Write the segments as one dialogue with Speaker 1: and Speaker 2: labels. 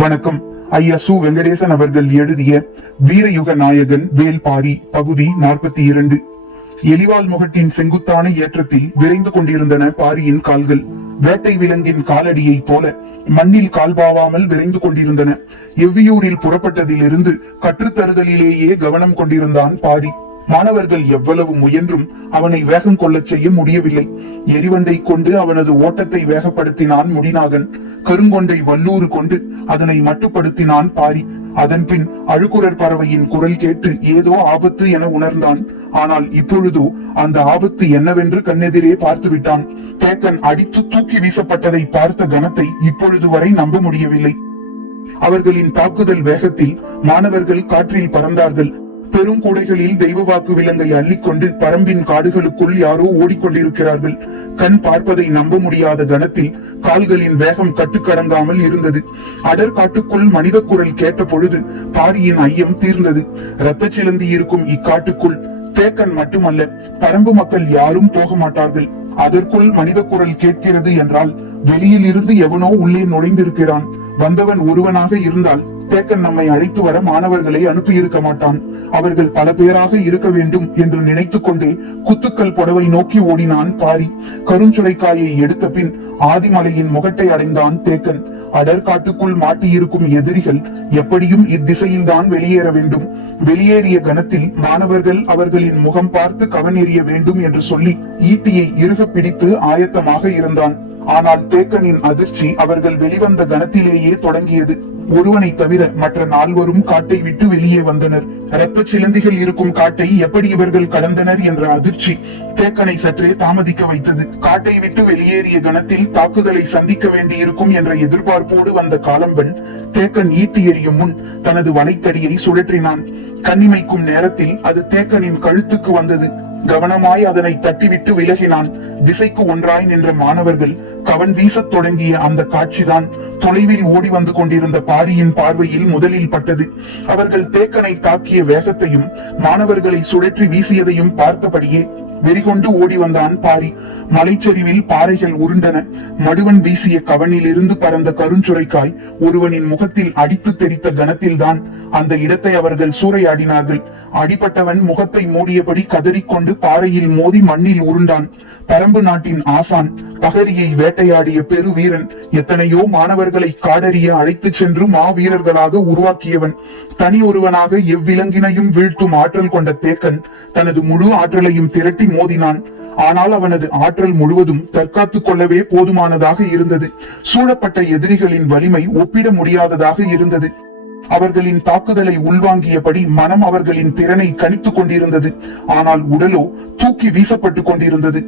Speaker 1: வணக்கம். ஐயா சு வெங்கடேசன் அவர்கள் எழுதிய வீரயுக நாயகன் வேல்பாரி பகுதி நாற்பத்தி இரண்டு எலிவால் முகட்டின் செங்குத்தான ஏற்றத்தில் விரைந்து கொண்டிருந்தன பாரியின் கால்கள். வேட்டை விலங்கின் காலடியைப் போல மண்ணில் கால்பாவாமல் விரைந்து கொண்டிருந்தன. எவ்வியூரில் புறப்பட்டதிலிருந்து கற்றுத்தருதலிலேயே கவனம் கொண்டிருந்தான் பாரி. மாணவர்கள் எவ்வளவு முயன்றும் அவனை வேகம் கொள்ளச் செய்ய முடியவில்லை. எரிவண்டை கொண்டு அவனது ஓட்டத்தை வேகப்படுத்தினான் முடிநாகன். கருங்கொண்டை வல்லூறு கொண்டு அதனை மட்டுப்படுத்தினான் பாரி. அதன்பின் அழுகுரர் பறவையின் குரல் கேட்டு ஏதோ ஆபத்து என உணர்ந்தான். ஆனால் இப்பொழுதோ அந்த ஆபத்து என்னவென்று கண்ணெதிரே பார்த்து விட்டான் தேக்கன் அடித்து தூக்கி வீசப்பட்டதை பார்த்த கணத்தை இப்பொழுது வரை நம்ப முடியவில்லை. அவர்களின் தாக்குதல் வேகத்தில் மாணவர்கள் காற்றில் பறந்தார்கள். பெரும் கூடைகளில் தெய்வ வாக்கு விலங்கை அள்ளிக்கொண்டு பரம்பின் காடுகளுக்குள் யாரோ ஓடிக்கொண்டிருக்கிறார்கள். கண் பார்ப்பதை நம்ப முடியாத கணத்தில் கால்களின் வேகம் கட்டுக்கடங்காமல் இருந்தது. அடர் காட்டுக்குள் மனித குரல் கேட்ட பொழுது பாரியின் ஐயம் தீர்ந்தது. இரத்த சிலந்தி இருக்கும் இக்காட்டுக்குள் தேக்கன் மட்டுமல்ல பரம்பு மக்கள் யாரும் போக மாட்டார்கள். அதற்குள் மனித குரல் கேட்கிறது என்றால் வெளியில் இருந்து எவனோ உள்ளே நுழைந்திருக்கிறான். வந்தவன் ஒருவனாக இருந்தால் தேக்கன் நம்மை அழைத்து வர மாணவர்களை அனுப்பியிருக்க மாட்டான். அவர்கள் பல பேராக இருக்க வேண்டும் என்று நினைத்துக் கொண்டே குத்துக்கள் புடவை நோக்கி ஓடினான் பாரி. கருஞ்சுரைக்காயை எடுத்த பின் ஆதிமலையின் முகட்டை அடைந்தான் தேக்கன். அடற்காட்டுக்குள் மாட்டியிருக்கும் எதிரிகள் எப்படியும் இத்திசையில்தான் வெளியேற வேண்டும். வெளியேறிய கணத்தில் மாணவர்கள் அவர்களின் முகம் பார்த்து கவனெறிய வேண்டும் என்று சொல்லி ஈட்டியை இறுக பிடித்து ஆயத்தமாக இருந்தான். ஆனால் தேக்கனின் அதிர்ச்சி அவர்கள் வெளிவந்த கணத்திலேயே தொடங்கியது. ஒருவனை தவிர மற்ற நால்வரும் காட்டை விட்டு வெளியே வந்தனர். இரத்த சிலந்திகள் இருக்கும் காட்டை எப்படி இவர்கள் கடந்தனர் என்ற அதிர்ச்சி தேக்கனை சற்றே தாமதிக்க வைத்தது. காட்டை விட்டு வெளியேறிய கணத்தில் தாக்குதலை சந்திக்க வேண்டியிருக்கும் என்ற எதிர்பார்ப்போடு வந்த காலம்பன் தேக்கன் ஈட்டி எறியும் முன் தனது வலைத்தடியை சுழற்றினான். கண்ணிமைக்கும் நேரத்தில் அது தேக்கனின் கழுத்துக்கு வந்தது. கவனமாய் அதனை தட்டிவிட்டு விலகினான். திசைக்கு ஒன்றாய் நின்ற மாணவர்கள் கவன் வீசத் தொடங்கிய அந்த காட்சிதான் தொலைவில் ஓடி வந்து கொண்டிருந்த பாரியின் பார்வையில் முதலில் பட்டது. அவர்கள் தேக்கனை தாக்கிய வேகத்தையும் மாணவர்களை சுழற்றி வீசியதையும் பார்த்தபடியே வெறிகொண்டு ஓடி வந்தான் பாரி. மலைச்சரிவில் பாறைகள் உருண்டன. மடுவன் வீசிய கவனிலிருந்து பறந்த கருஞ்சுரைக்காய் ஒருவனின் முகத்தில் அடித்து தெரித்த கணத்தில்தான். அந்த இடத்தை அவர்கள் சூறையாடினார்கள். அடிபட்டவன் முகத்தை மூடியபடி கதறிக்கொண்டு பாறையில் மோதி மண்ணில் உருண்டான். பரம்பு நாட்டின் ஆசான் பகரியை வேட்டையாடிய பெரு வீரன் எத்தனையோ மாணவர்களை காடறிய அழைத்துச் சென்று மாவீரர்களாக உருவாக்கியவன். தனி ஒருவனாக எவ்விலங்கினையும் வீழ்த்தும் ஆற்றல் கொண்ட தேக்கன் தனது முழு ஆற்றலையும் திரட்டி மோதினான். ஆனால் அவனது ஆற்றல் முழுவதும் தற்காத்துக் கொள்ளவே போதுமானதாக இருந்தது. சூழப்பட்ட எதிரிகளின் வலிமை ஒப்பிட முடியாததாக இருந்தது. அவர்களின் தாக்குதலை உள்வாங்கியபடி மனம் அவர்களின் திறனை கணித்துக் கொண்டிருந்தது. ஆனால் உடலோ தூக்கி வீசப்பட்டு கொண்டிருந்தது.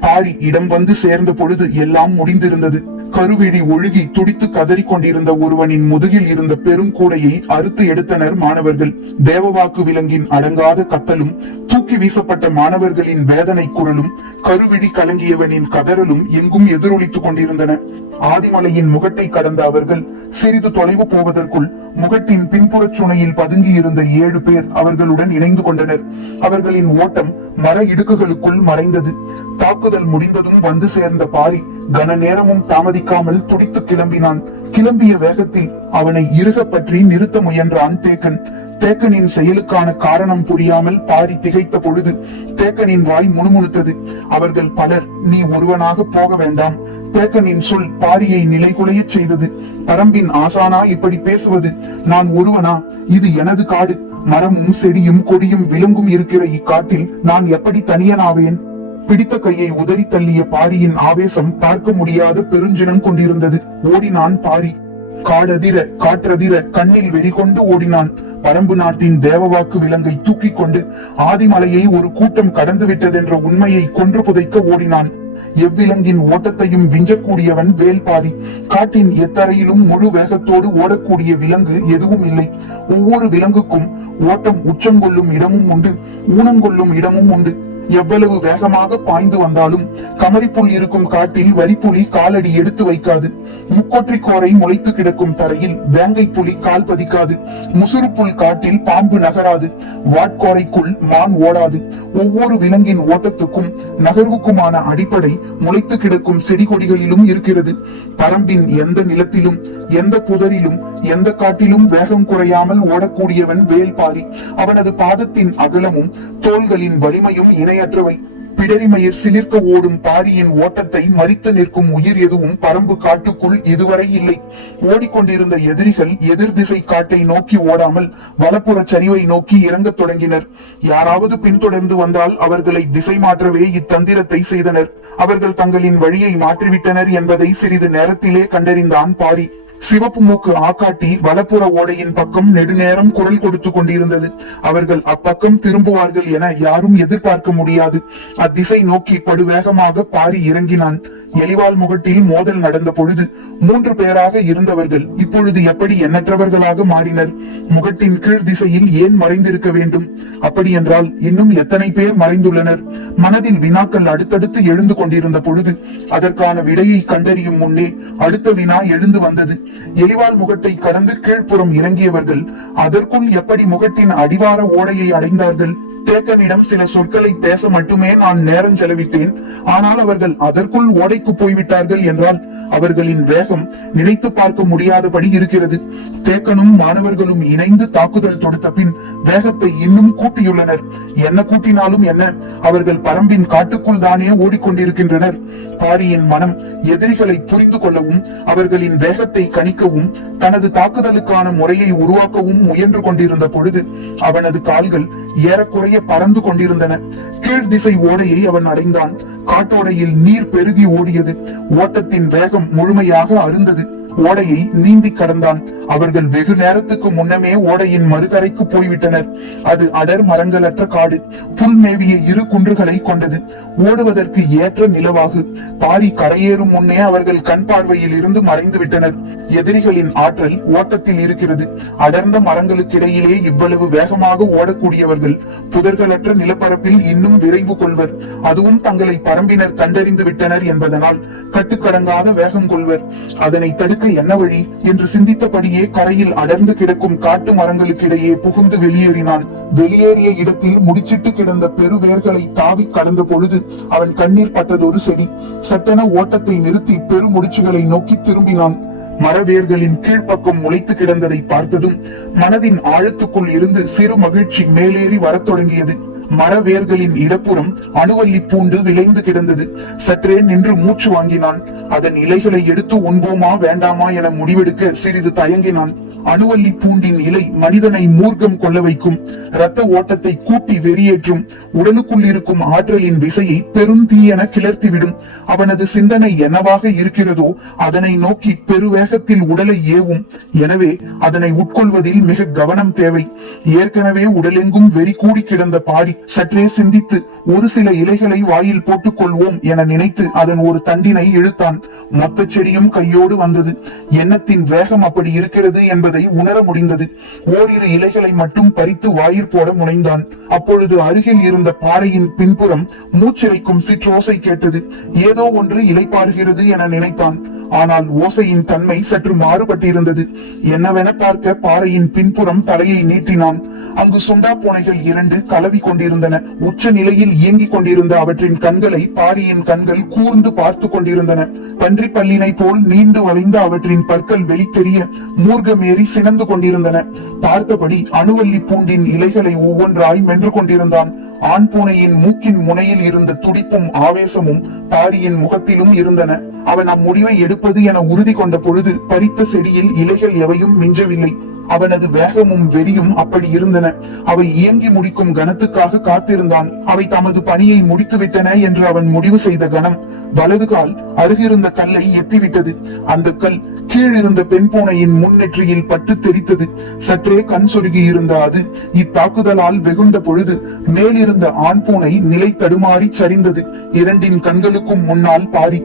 Speaker 1: பாரி இடம் வந்து சேர்ந்த பொழுது எல்லாம் முடிந்திருந்தது. கருவிழி ஒழுகி துடித்து கதறிக் கொண்டிருந்த ஒருவனின் முதுகில் இருந்த பெரும் கூடையை அறுத்து எடுத்தனர் மாணவர்கள். தேவவாக்கு விலங்கின் அடங்காத கத்தலும் தூக்கி வீசப்பட்ட மாணவர்களின் வேதனை குரலும் கருவிழி கலங்கியவனின் கதறலும் எங்கும் எதிரொலித்துக் கொண்டிருந்தன. ஆதிமலையின் முகட்டை கடந்த அவர்கள் சிறிது தொலைவு போவதற்குள் முகட்டின் பின்புறச் சுனையில் பதுங்கி இருந்த ஏழு பேர் அவர்களுடன் இணைந்து கொண்டனர். அவர்களின் ஓட்டம் மர இடுக்குகளுக்குள் மறைந்தது. தாக்குதல் முடிந்ததும் வந்து சேர்ந்த பாரி கன நேரமும் தாமதிக்காமல் துடித்து கிளம்பினான். கிளம்பிய வேகத்தில் அவனை இறுக பற்றி நிறுத்த முயன்றான் தேக்கன். தேக்கனின் செயலுக்கான காரணம் புரியாமல் பாரி திகைத்த பொழுது தேக்கனின் வாய் முணுமுணுத்தது. அவர்கள் பலர் நீ ஒருவனாக போக வேண்டாம் தேக்கனின் சொல் பாரியை நிலைகுலையச் செய்தது. பரம்பின் ஆசானா இப்படி பேசுவது நான் ஒருவனா? இது எனது காடு. மரமும் செடியும் கொடியும் விலங்கும் இருக்கிற இக்காட்டில் நான் எப்படி தனியனாவேன்? பிடித்த கையை உதறி தள்ளிய பாரியின் ஆவேசம் பார்க்க முடியாத பெருஞ்சினம் கொண்டிருந்தது. ஓடினான் பாரி. காடதிர காற்றதிர கண்ணில் வெறிகொண்டு ஓடினான். பரம்பு நாட்டின் தேவவாக்கு விலங்கை தூக்கிக் கொண்டு ஆதிமலையை ஒரு கூட்டம் கடந்து விட்டதென்ற உண்மையை கொன்று புதைக்க ஓடினான். எவ்விலங்கின் ஓட்டத்தையும் விஞ்சக்கூடியவன் வேல்பாரி காட்டின் எத்தரையிலும் முழு வேகத்தோடு ஓடக்கூடிய விலங்கு எதுவும் இல்லை. ஒவ்வொரு விலங்குக்கும் ஓட்டம் உச்சங்கொள்ளும் இடமும் உண்டு ஊனங்கொள்ளும் இடமும் உண்டு. எவ்வளவு வேகமாக பாய்ந்து வந்தாலும் கமரிப்புள் இருக்கும் காட்டில் வரிப்புலி காலடி எடுத்து வைக்காது. முக்கொற்றை கோரை முளைத்து கிடக்கும் தரையில் வேங்கை புலி கால் பதிக்காது. முசுறுப்புள் காட்டில் பாம்பு நகராது. வாட்கோரைக்குள் மான் ஓடாது. ஒவ்வொரு விலங்கின் ஓட்டத்துக்கும் நகர்வுக்குமான அடிப்படை முளைத்து கிடக்கும் செடி கொடிகளிலும் இருக்கிறது. பரம்பின் எந்த நிலத்திலும் எந்த புதரிலும் எந்த காட்டிலும் வேகம் குறையாமல் ஓடக்கூடியவன் வேல்பாரி. அவனது பாதத்தின் அகலமும் தோள்களின் வலிமையும் இணையற்றவை பிடரிமயிர் சிலிர்க்க ஓடும் பாரியின் ஓட்டத்தை மறித்து நிற்கும் உயிர் எதுவும் பரம்பு காட்டுக்குள் இதுவரை இல்லை. ஓடிக்கொண்டிருந்த எதிரிகள் எதிர் திசை காட்டை நோக்கி ஓடாமல் வலப்புற சரிவை நோக்கி இறங்கத் தொடங்கினர். யாராவது பின்தொடர்ந்து வந்தால் அவர்களை திசை மாற்றவே இத்தந்திரத்தை செய்தனர். அவர்கள் தங்களின் வழியை மாற்றிவிட்டனர் என்பதை சிறிது நேரத்திலே கண்டறிந்தான் பாரி. சிவப்பு மூக்கு ஆக்காட்டி வலப்புற ஓடையின் பக்கம் நெடுநேரம் குரல் கொடுத்து கொண்டிருந்தது. அவர்கள் அப்பக்கம் திரும்புவார்கள் என யாரும் எதிர்பார்க்க முடியாது. அத்திசை நோக்கி படுவேகமாக பாரி இறங்கினான். எலிவால் முகட்டில் மோதல் நடந்த பொழுது மூன்று பேராக இருந்தவர்கள் இப்பொழுது எப்படி எண்ணற்றவர்களாக மாறினர்? முகட்டின் கீழ் திசையில் ஏன் மறைந்திருக்க வேண்டும்? அப்படி என்றால் இன்னும் எத்தனை பேர் மறைந்துள்ளனர்? மனதில் வினாக்கள் அடுத்தடுத்து எழுந்து கொண்டிருந்த பொழுது அதற்கான விடையை கண்டறியும் முன்னே அடுத்த வினா எழுந்து வந்தது. எலிவால் முகட்டை கடந்து கீழ்ப்புறம் இறங்கியவர்கள் அதற்குள் எப்படி முகட்டின் அடிவார ஓடையை அடைந்தார்கள்? தேக்கனிடம் சில சொற்களை பேச மட்டுமே நான் நேரம் செலவிட்டேன். ஆனால் அவர்கள் அதற்குள் ஓடைக்கு போய்விட்டார்கள் என்றால் அவர்களின் வேகம் நினைத்து பார்க்க முடியாதபடி இருக்கிறது. தேக்கனும் மாணவர்களும் இணைந்து தாக்குதல் தொடுத்த பின் வேகத்தை இன்னும் கூட்டியுள்ளனர். என்ன கூட்டினாலும் என்ன அவர்கள் பரம்பின் காட்டுக்குள் தானே ஓடிக்கொண்டிருக்கின்றனர். பாரியின் மனம் எதிரிகளை புரிந்து கொள்ளவும் அவர்களின் வேகத்தை கணிக்கவும் தனது தாக்குதலுக்கான முறையை உருவாக்கவும் முயன்று கொண்டிருந்த பொழுது அவனது கால்கள் ஏறக்குறைய பறந்து கொண்டிருந்தன. கீழ் திசை ஓடையை அவன் அடைந்தான். காட்டோடையில் நீர் பெருகி ஓடியது. ஓட்டத்தின் வேகம் முழுமையாக அருந்தது. ஓடையை நீந்தி கடந்தான். அவர்கள் வெகு நேரத்துக்கு முன்னமே ஓடையின் மறுகரைக்கு போய்விட்டனர். அது அடர் மரங்களற்ற காடு. புல் மேவிய இரு குன்றுகளை கொண்டது. ஓடுவதற்கு ஏற்ற நிலவாகு. பாரி கரையேறும் முன்னே அவர்கள் கண் பார்வையில் இருந்து மறைந்து விட்டனர் எதிரிகளின் ஆற்றல் ஓட்டத்தில் இருக்கிறது. அடர்ந்த மரங்களுக்கிடையிலே இவ்வளவு வேகமாக ஓடக்கூடியவர்கள் புதர்களற்ற நிலப்பரப்பில் இன்னும் விரைவு கொள்வர். அதுவும் தங்களை பரம்பினர் கண்டறிந்து விட்டனர் என்பதனால் கட்டுக்கடங்காத வேகம் கொள்வர். அதனை தடுக்க என்ன வழி? என்று சிந்தித்தபடியே கரையில் அடர்ந்து கிடக்கும் காட்டு மரங்களுக்கிடையே புகுந்து வெளியேறினான். வெளியேறிய இடத்தில் முடிச்சிட்டு கிடந்த பெருவேர்களை தாவி கடந்த பொழுது அவன் கண்ணீர் பட்டதொரு செடி. சட்டென ஓட்டத்தை நிறுத்தி பெருமுடிச்சுகளை நோக்கி திரும்பினான். மரவேர்களின் கீழ்ப்பக்கம் முளைத்து கிடந்ததை பார்த்ததும் மனதின் ஆழத்துக்குள் இருந்து சிறு மகிழ்ச்சி மேலேறி வரத் தொடங்கியது. மரவேர்களின் இடப்புறம் அணுவல்லி பூண்டு விளைந்து கிடந்தது. சற்றே நின்று மூச்சு வாங்கினான். அதன் இலைகளை எடுத்து உண்போமா வேண்டாமா என முடிவெடுக்க சிறிது தயங்கினான். அணுவல்லி பூண்டின் இலை மனிதனை மூர்க்கம் கொள்ள வைக்கும். இரத்த ஓட்டத்தை கூட்டி வெறியேற்றும் உடலுக்குள் இருக்கும் ஆற்றலின் விசையை பெருந்தீயென கிளர்த்திவிடும். அவனது சிந்தனை என்னவாக இருக்கிறதோ அதனை நோக்கி பெருவேகத்தில் உடலை ஏவும். எனவே அதனை உட்கொள்வதில் மிக கவனம் தேவை. ஏற்கனவே உடலெங்கும் வெறி கூடி கிடந்த பாடி சற்றே சிந்தித்து ஒரு சில இலைகளை வாயில் போட்டுக் கொள்வோம் என நினைத்து அதன் ஒரு தண்டினை இழுத்தான். மொத்த செடியும் கையோடு வந்தது. எண்ணத்தின் வேகம் அப்படி இருக்கிறது என்பதை உணர முடிந்தது. ஓரிரு இலைகளை மட்டும் பறித்து வாயிற் போட முனைந்தான். அப்பொழுது அருகில் இருந்த பாறையின் பின்புறம் மூச்சிறைக்கும் சிற்றோசை கேட்டது. ஏதோ ஒன்று இலைப்பாறுகிறது என நினைத்தான். ஆனால் ஓசையின் தன்மை சற்று மாறுபட்டிருந்தது. என்னவென பார்க்க பாறையின் பின்புறம் தலையை நீட்டினான். அங்கு சுண்டா பூனைகள் இரண்டு கலவி கொண்டிருந்தன. உச்ச நிலையில் இயங்கிக் கொண்டிருந்த அவற்றின் கண்களை பாரியின் கண்கள் கூர்ந்து பார்த்து கொண்டிருந்தன. பன்றி பல்லினை போல் நீண்டு வளைந்த அவற்றின் பற்கள் வெளித்தெரிய மூர்க்கமேறி சினந்து கொண்டிருந்தன. பார்த்தபடி அணுவல்லி பூண்டின் இலைகளை ஒவ்வொன்றாய் மென்று கொண்டிருந்தான். ஆண் பூனையின் மூக்கின் முனையில் இருந்த துடிப்பும் ஆவேசமும் பாரியின் முகத்திலும் இருந்தன. அவன் அம்முடிவை எடுப்பது என உறுதி கொண்ட பொழுது பறித்த செடியில் இலைகள் எவையும் மிஞ்சவில்லை. அவனது வேகமும் வெறியும் அப்படி இருந்தன. அவை இயங்கி முடிக்கும் கணத்துக்காக காத்திருந்தான். அவை தமது பணியை முடித்துவிட்டன என்று அவன் முடிவு செய்த கணம். வலது கால் அருகிருந்த கல்லை எத்திவிட்டது. அந்த கல் கீழிருந்த பெண் பூனையின் முன்னெற்றியில் பட்டு தெரித்தது. சற்றே கண் சொருகி இருந்த அது இத்தாக்குதலால் வெகுண்ட பொழுது மேலிருந்த ஆண் பூனை நிலை தடுமாறி சரிந்தது. இரண்டின் கண்களுக்கும் முன்னால் பாரி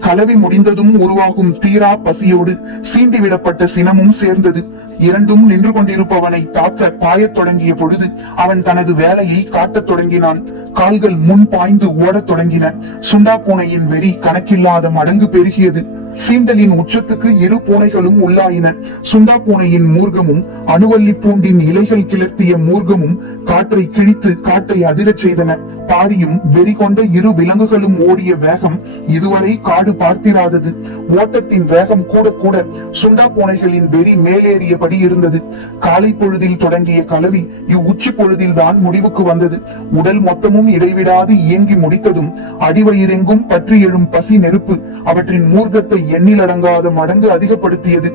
Speaker 1: கலவி முடிந்ததும் உருவாகும் தீரா பசியோடு சீண்டிவிடப்பட்ட சினமும் சேர்ந்தது. இரண்டும் நின்று கொண்டிருப்பவனை தாக்க பாயத் தொடங்கிய பொழுது அவன் தனது வேலையை காட்டத் தொடங்கினான். கால்கள் முன் பாய்ந்து ஓடத் தொடங்கின. சுண்டா பூனையின் வெறி கணக்கில்லாத மடங்கு பெருகியது. சீண்டலின் உச்சத்துக்கு இரு பூனைகளும் உள்ளாயின. சுண்டா பூனையின் மூர்க்கமும் அணுவல்லி பூண்டின் இலைகள் கிளர்த்திய மூர்க்கமும் காற்றை கிழித்து காட்டை அதிரச் செய்தன. பாரியும் வெறி கொண்ட இரு விலங்குகளும் ஓடிய வேகம் இதுவரை காடு பார்த்திராதது. ஓட்டத்தின் வேகம் கூட கூட சுண்டா பூனைகளின் வெறி மேலேறியபடி இருந்தது. காலை பொழுதில் தொடங்கிய கலவி இவ்வுச்சி பொழுதில் தான் முடிவுக்கு வந்தது. உடல் மொத்தமும் இடைவிடாது இயங்கி முடித்ததும் அடிவயிறெங்கும் பற்றி எழும் பசி நெருப்பு அவற்றின் மூர்க்கத்தை எண்ணிலடங்காத மடங்கு அதிகப்படுத்தியது.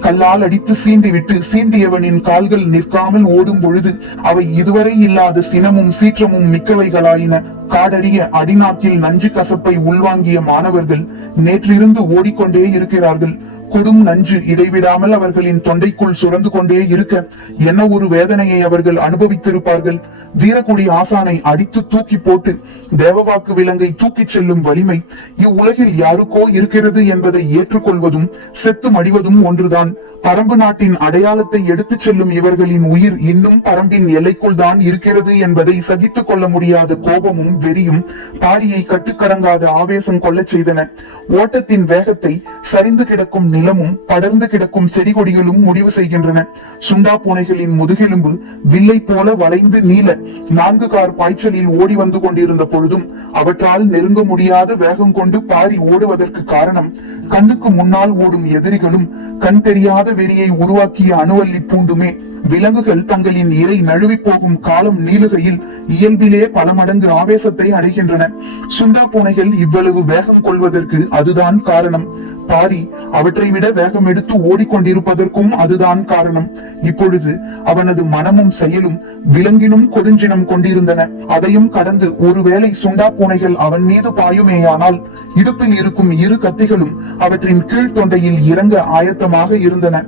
Speaker 1: கல்லால் அடித்து சீண்டிவிட்டு சீண்டியவனின் கால்கள் நிற்காமல் ஓடும் பொழுது அவை இதுவரை இல்லாத சினமும் சீற்றமும் மிக்கவைகளாயின. காடறிய அடிநாக்கில் நஞ்சு கசப்பை உள்வாங்கிய மாணவர்கள் நேற்றிருந்து ஓடிக்கொண்டே இருக்கிறார்கள். கொடும் நஞ்சு இடைவிடாமல் அவர்களின் தொண்டைக்குள் சுரந்து கொண்டே இருக்க என்ன ஒரு வேதனையை அவர்கள் அனுபவித்திருப்பார்கள்? வீரக்குடி ஆசானை அடித்து தூக்கி போட்டு தேவவாக்கு விலங்கை தூக்கிச் செல்லும் வலிமை இவ்வுலகில் யாருக்கோ இருக்கிறது என்பதை ஏற்றுக்கொள்வதும் செத்து மடிவதும் ஒன்றுதான். பரம்பு நாட்டின் அடையாளத்தை எடுத்துச் செல்லும் இவர்களின் உயிர் இன்னும் பரம்பின் எல்லைக்குள் தான் இருக்கிறது என்பதை சகித்துக் கொள்ள முடியாத கோபமும் வெறியும் பாரியை கட்டுக்கடங்காத ஆவேசம் கொள்ளச் செய்தன. ஓட்டத்தின் வேகத்தை சரிந்து கிடக்கும் நிலமும் படர்ந்து கிடக்கும் செடி கொடிகளும் முடிவு செய்கின்றன. சுண்டா பூனைகளின் முதுகெலும்பு வில்லை போல வளைந்து நீள நான்கு கார் பாய்ச்சலில் ஓடி வந்து கொண்டிருந்த பொழுதும் அவற்றால் நெருங்க முடியாத வேகம் கொண்டு பாரி ஓடுவதற்கு காரணம் கண்ணுக்கு முன்னால் ஓடும் எதிரிகளும் கண் தெரியாத வெறியை உருவாக்கிய அணுவல்லி பூண்டுமே. விலங்குகள் தங்களின் இறை நழுவி போகும் காலம் நீளுகையில் இயல்பிலே பல மடங்கு ஆவேசத்தை அடைகின்றன. சுண்டா பூனைகள் இவ்வளவு வேகம் கொள்வதற்கு அதுதான் காரணம். பாரி அவற்றை விட வேகம் எடுத்து ஓடிக்கொண்டிருப்பதற்கும் அதுதான் காரணம். இப்பொழுது அவனது மனமும் செயலும் விலங்கினும் கொடுஞ்சினம் கொண்டிருந்தன. அதையும் கடந்து ஒருவேளை சுண்டா பூனைகள் அவன் மீது பாயுமேயானால் இடுப்பில் இருக்கும் இரு கத்திகளும் அவற்றின் கீழ் தொண்டையில் இறங்க ஆயத்தமாக இருந்தன.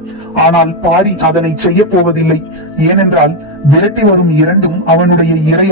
Speaker 1: ஆனால் பாரி அதனை செய்ய போவதில்லை. ஏனென்றால் விரட்டி வரும் இரண்டும் அவனுடைய இறை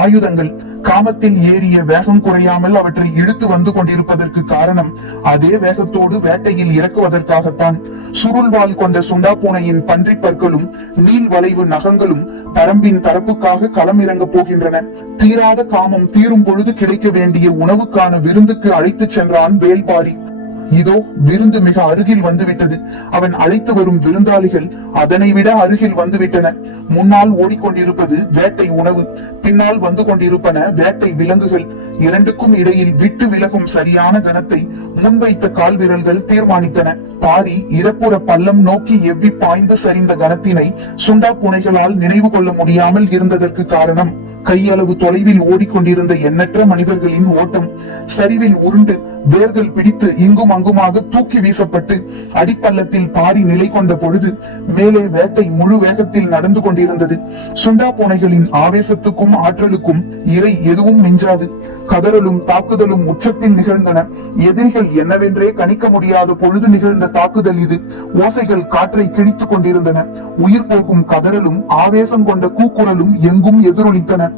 Speaker 1: ஆயுதங்கள் காமத்தில் ஏறிய வேகம் குறையாமல் அவற்றை இழுத்து வந்து கொண்டிருப்பதற்கு காரணம் அதே வேகத்தோடு வேட்டையில் இறக்குவதற்காகத்தான். சுருள்வால் கொண்ட சுண்டா பூனையின் பன்றி பற்களும் நீள் வளைவு நகங்களும் பரம்பின் தரப்புக்காக களமிறங்க போகின்றன. தீராத காமம் தீரும் பொழுது கிடைக்க வேண்டிய உணவுக்கான விருந்துக்கு அழைத்துச் சென்றான் வேல்பாரி. இதோ விருந்து மிக அருகில் வந்துவிட்டது. அவன் அழைத்து வரும் விருந்தாளிகள் அதனை விட அருகில் வந்துவிட்டன. முன்னால் ஓடிக்கொண்டிருப்பது வேட்டை உணவு பின்னால் வந்து கொண்டிருப்பன வேட்டை விலங்குகள். இரண்டுக்கும் இடையில் விட்டு விலகும் சரியான கணத்தை முன்வைத்த கால் விரல்கள் தீர்மானித்தன. பாரி இறப்புற பள்ளம் நோக்கி எவ்வி பாய்ந்து சரிந்த கணத்தினை சுண்டா புனைகளால் நினைவு கொள்ள முடியாமல் இருந்ததற்கு காரணம். கையளவு தொலைவில் ஓடிக்கொண்டிருந்த எண்ணற்ற மனிதர்களின் ஓட்டம் சரிவில் உருண்டு வேர்கள் பிடித்து இங்கும் அங்குமாக தூக்கி வீசப்பட்டு அடிப்பள்ளத்தில் பாரி நிலை கொண்ட பொழுது மேலே வேட்டை முழு வேகத்தில் நடந்து கொண்டிருந்தது. சுண்டா பூனைகளின் ஆவேசத்துக்கும் ஆற்றலுக்கும் இறை எதுவும் மிஞ்சாது. கதறலும் தாக்குதலும் உச்சத்தில் நிகழ்ந்தன. எதிரிகள் என்னவென்றே கணிக்க முடியாத பொழுது நிகழ்ந்த தாக்குதல் இது. ஓசைகள் காற்றை கிழித்துக் கொண்டிருந்தன. உயிர் போகும் கதறலும் ஆவேசம் கொண்ட கூக்குரலும் எங்கும் எதிரொலித்தன.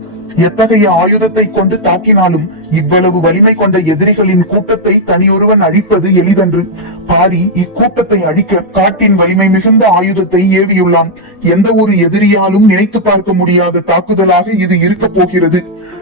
Speaker 1: எத்தகைய ஆயுதத்தை கொண்டு தாக்கினாலும் இவ்வளவு வலிமை கொண்ட எதிரிகளின் கூட்டத்தை தனியொருவன் அழிப்பது எளிதன்று. பாரி இக்கூட்டத்தை அழிக்க காட்டின் வலிமை மிகுந்த ஆயுதத்தை ஏவியுள்ளான். எந்த ஒரு எதிரியாலும் நினைத்து பார்க்க முடியாத தாக்குதலாக இது இருக்க போகிறது.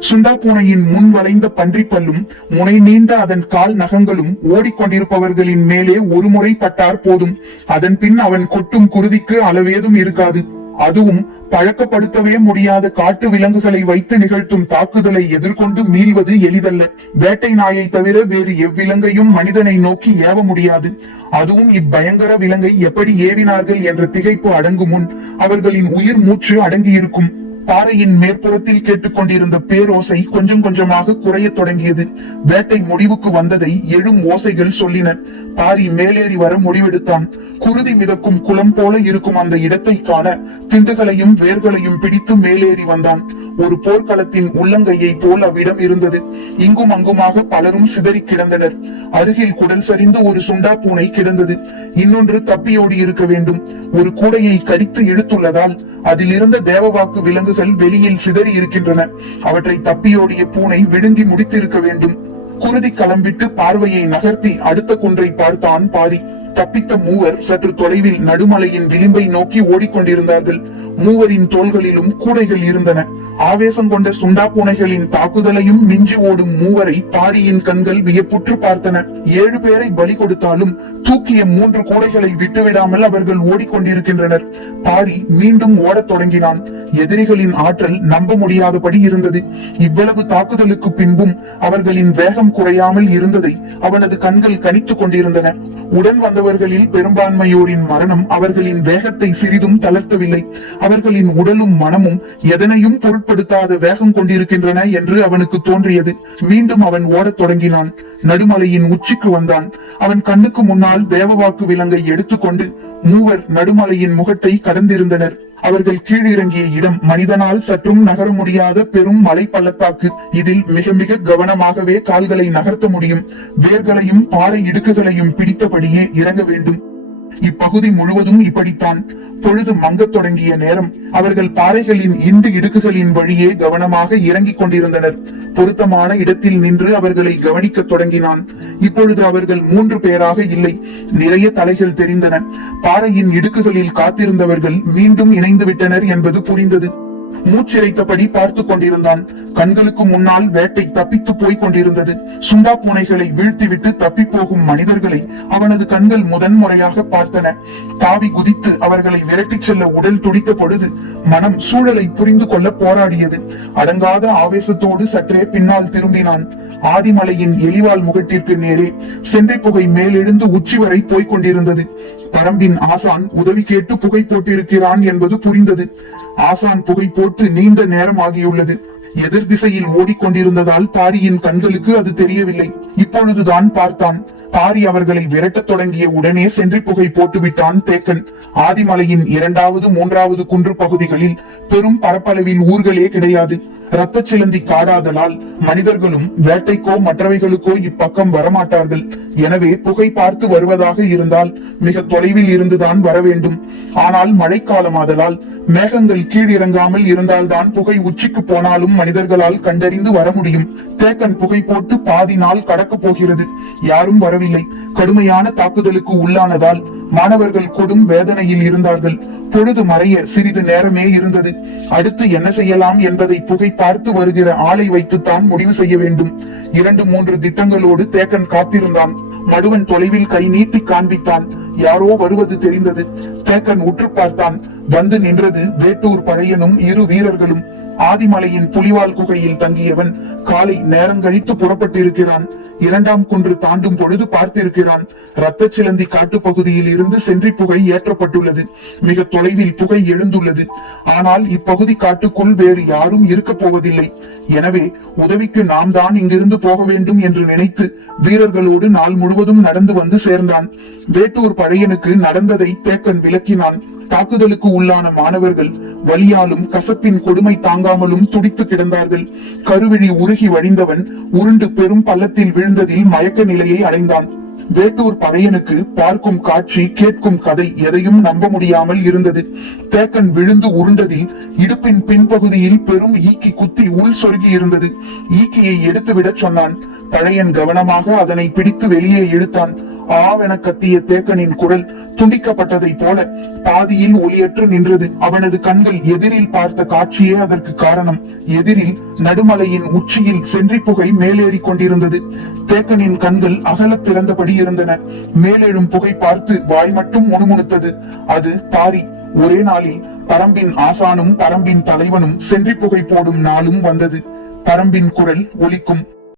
Speaker 1: சுண்டா பூனையின் முன் வளைந்த பன்றிப்பல்லும் முனை நீண்ட அதன் கால் நகங்களும் ஓடிக்கொண்டிருப்பவர்களின் மேலே ஒருமுறை பட்டார் போதும். அதன் பின் அவன் கொட்டும் குருதிக்கு அளவேதும் இருக்காது. அதுவும் பழக்கப்படுத்தவே முடியாத காட்டு விலங்குகளை வைத்து நிகழ்த்தும் தாக்குதலை எதிர்கொண்டு மீள்வது எளிதல்ல. வேட்டை நாயை தவிர வேறு எவ்விலங்கையும் மனிதனை நோக்கி ஏவ முடியாது. அதுவும் இப்பயங்கர விலங்கை எப்படி ஏவினார்கள் என்ற திகைப்பு அடங்கும் முன் அவர்களின் உயிர் மூச்சு அடங்கியிருக்கும். பாறையின் மேற்புறத்தில் கேட்டுக்கொண்டிருந்த பேரோசை கொஞ்சம் கொஞ்சமாக குறையத் தொடங்கியது. வேட்டை முடிவுக்கு வந்ததை எழும் ஓசைகள் சொல்லின. பாரி மேலேறி வர முடிவெடுத்தான். குருதி மிதக்கும் குளம் போல இருக்கும் அந்த இடத்தை காண திண்டுகளையும் வேர்களையும் பிடித்து மேலேறி வந்தான். ஒரு போர்க்களத்தின் உள்ளங்கையை போல் அவ்விடம் இருந்தது. இங்கும் அங்குமாக பலரும் சிதறி கிடந்தனர். அருகில் குடல் சரிந்து ஒரு சுண்டா பூனை கிடந்தது. இன்னொன்று தப்பியோடி இருக்க வேண்டும். ஒரு கூடையை கடித்து இழுத்துள்ளதால் அதில் இருந்த தேவவாக்கு விலங்குகள் வெளியில் சிதறி இருக்கின்றன. அவற்றை தப்பியோடிய பூனை விழுங்கி முடித்திருக்க வேண்டும். குருதி களம்பிட்டு பார்வையை நகர்த்தி அடுத்த குன்றை பார்த்தான் பாரி தப்பித்த மூவர் சற்று தொலைவில் நடுமலையின் விளிம்பை நோக்கி ஓடிக்கொண்டிருந்தார்கள். மூவரின் தோள்களிலும் கூடைகள் இருந்தன. ஆவேசம் கொண்ட சுண்டா பூனைகளின் தாக்குதலையும் மிஞ்சி ஓடும் மூவரை பாரியின் கண்கள் வியப்புற்று பார்த்தன. ஏழு பேரை பலி கொடுத்தாலும் தூக்கிய மூன்று கூடைகளை விட்டுவிடாமல் அவர்கள் ஓடிக்கொண்டிருக்கின்றனர். பாரி மீண்டும் ஓடத் தொடங்கினான். எதிரிகளின் ஆற்றல் நம்ப முடியாதபடி இருந்தது. இவ்வளவு தாக்குதலுக்கு பின்பும் அவர்களின் வேகம் குறையாமல் இருந்ததை அவனது கண்கள் கணித்துக் கொண்டிருந்தன. உடன் வந்தவர்களில் பெரும்பான்மையோரின் மரணம் அவர்களின் வேகத்தை சிறிதும் தளர்த்தவில்லை. அவர்களின் உடலும் மனமும் எதனையும் பொருட்படுத்தாத வேகம் கொண்டிருக்கின்றன என்று அவனுக்கு தோன்றியது. மீண்டும் அவன் ஓடத் தொடங்கினான். நடுமலையின் உச்சிக்கு வந்தான். அவன் கண்ணுக்கு முன்னால் தேவவாக்கு விலங்கை எடுத்துக்கொண்டு மூவர் நடுமலையின் முகட்டை கடந்திருந்தனர். அவர்கள் கீழிறங்கிய இடம் மனிதனால் சற்றும் நகர முடியாத பெரும் மலை பள்ளத்தாக்கு இதில் மிக மிக கவனமாகவே கால்களை நகர்த்த முடியும். வேர்களையும் பாறை இடுக்குகளையும் பிடித்தபடியே இறங்க வேண்டும். இப்பகுதி முழுவதும் இப்படித்தான். பொழுது மங்கத் தொடங்கிய நேரம் அவர்கள் பாறைகளின் இண்டு இடுக்குகளின் வழியே கவனமாக இறங்கிக் கொண்டிருந்தனர். பொருத்தமான இடத்தில் நின்று அவர்களை கவனிக்க தொடங்கினான். இப்பொழுது அவர்கள் மூன்று பேராக இல்லை நிறைய தலைகள் தெரிந்தன. பாறையின் இடுக்குகளில் காத்திருந்தவர்கள் மீண்டும் இணைந்து விட்டனர் என்பது புரிந்தது. மூச்சிறைத்தபடி பார்த்து கொண்டிருந்தான். கண்களுக்கு முன்னால் வேட்டை தப்பித்து போய் கொண்டிருந்தது. சுண்டா பூனைகளை வீழ்த்திவிட்டு தப்பி போகும் மனிதர்களை அவனது கண்கள் முதன்முறையாக பார்த்தன. தாவி குதித்து அவர்களை விரட்டிச் செல்ல உடல் துடித்த பொழுது மனம் சூழலை புரிந்து கொள்ள போராடியது. அடங்காத ஆவேசத்தோடு சற்றே பின்னால் திரும்பினான். ஆதிமலையின் எலிவால் முகட்டிற்கு நேரே சென்றை புகை மேலெழுந்து உச்சி வரை போய்க் கொண்டிருந்தது. பரம்பின் ஆசான் உதவி கேட்டு புகை போட்டிருக்கிறான் என்பது புரிந்தது. ஆசான் புகை போட்டு நீண்ட நேரம் ஆகியுள்ளது. எதிர் திசையில் ஓடிக்கொண்டிருந்ததால் பாரியின் கண்களுக்கு அது தெரியவில்லை. இப்பொழுதுதான் பார்த்தான். பாரி அவர்களை விரட்டத் தொடங்கிய உடனே சென்று புகை போட்டுவிட்டான் தேக்கன். ஆதிமலையின் இரண்டாவது மூன்றாவது குன்று பகுதிகளில் பெரும் பரப்பளவில் ஊர்களே கிடையாது. ரத்த சிலந்தி காடாதலால் மனிதர்களும் வேட்டைக்கோ மற்றவைகளுக்கோ இப்பக்கம் வரமாட்டார்கள். எனவே புகை பார்த்து வருவதாக இருந்தால் மிக தொலைவில் இருந்துதான் வர வேண்டும் ஆனால் மழைக்காலமாதலால் மேகங்கள் கீழிறங்காமல் இருந்தால்தான் புகை உச்சிக்கு போனாலும் மனிதர்களால் கண்டறிந்து வர முடியும் தேக்கன் புகை போட்டு பாதி நாள் கடக்கப் போகிறது. யாரும் வரவில்லை. கடுமையான தாக்குதலுக்கு உள்ளானதால் மாணவர்கள் கொடும் வேதனையில் இருந்தார்கள். பொழுது மறைய சிறிது நேரமே இருந்தது. அடுத்து என்ன செய்யலாம் என்பதை புகை பார்த்து வருகிற ஆளை வைத்துத்தான் முடிவு செய்ய வேண்டும். இரண்டு மூன்று திட்டங்களோடு தேக்கன் காத்திருந்தான். மடுவன் தொலைவில் கை நீட்டி காண்பித்தான். யாரோ வருவது தெரிந்தது. தேக்கன் உற்று பார்த்தான். வந்து நின்றது வேட்டூர் பழையனும் இரு வீரர்களும். ஆதிமலையின் புலிவால் குகையில் தங்கியவன் காலை நேரம் நேரங்கழித்து புறப்பட்டிருக்கிறான். இரண்டாம் குன்று தாண்டும் பொழுது பார்த்திருக்கிறான். இரத்த சிலந்தி காட்டு பகுதியில் இருந்து சென்றி புகை ஏற்றப்பட்டுள்ளது. மிக தொலைவில் புகை எழுந்துள்ளது. ஆனால் இப்பகுதி காட்டுக்குள் வேறு யாரும் இருக்கப் போவதில்லை. எனவே உதவிக்கு நாம் தான் இங்கிருந்து போக வேண்டும் என்று நினைத்து வீரர்களோடு நாள் முழுவதும் நடந்து வந்து சேர்ந்தான். வேட்டூர் பழையனுக்கு நடந்ததை தேக்கன் விளக்கினான். தாக்குதலுக்கு உள்ளான மாணவர்கள் வலியாலும் கசப்பின் கொடுமை தாங்காமலும் துடித்து கிடந்தார்கள். கருவிழி உருகி வழிந்தவன் உருண்டு பெரும் பள்ளத்தில் விழுந்ததில் மயக்க நிலையை அடைந்தான். வேட்டூர் பறையனுக்கு பார்க்கும் காட்சி கேட்கும் கதை எதையும் நம்ப முடியாமல் இருந்தது. தேக்கன் விழுந்து உருண்டதில் இடுப்பின் பின்பகுதியில் பெரும் ஈக்கி குத்தி உள் சொருகி இருந்தது. ஈக்கியை எடுத்துவிடச் சொன்னான். பழையன் கவனமாக அதனை பிடித்து வெளியே இழுத்தான். ஆவென கத்திய தேக்கனின் குரல் துண்டிக்கப்பட்டதை போல பாதியில் ஒளியற்று நின்றது. அவனது கண்கள் எதிரில் பார்த்த காட்சியே அதற்கு காரணம். எதிரில் நடுமலையின் உச்சியில் சென்றி புகை மேலேறி கொண்டிருந்தது. தேக்கனின் கண்கள் அகலத் திறந்தபடி இருந்தன. மேலெழும் புகை பார்த்து வாய் மட்டும் முணுமுணுத்தது. அது பாரி. ஒரே நாளில் பரம்பின் ஆசானும் பரம்பின் தலைவனும் சென்றி புகை போடும் நாளும் வந்தது. பரம்பின் குரல் ஒலிக்கும்.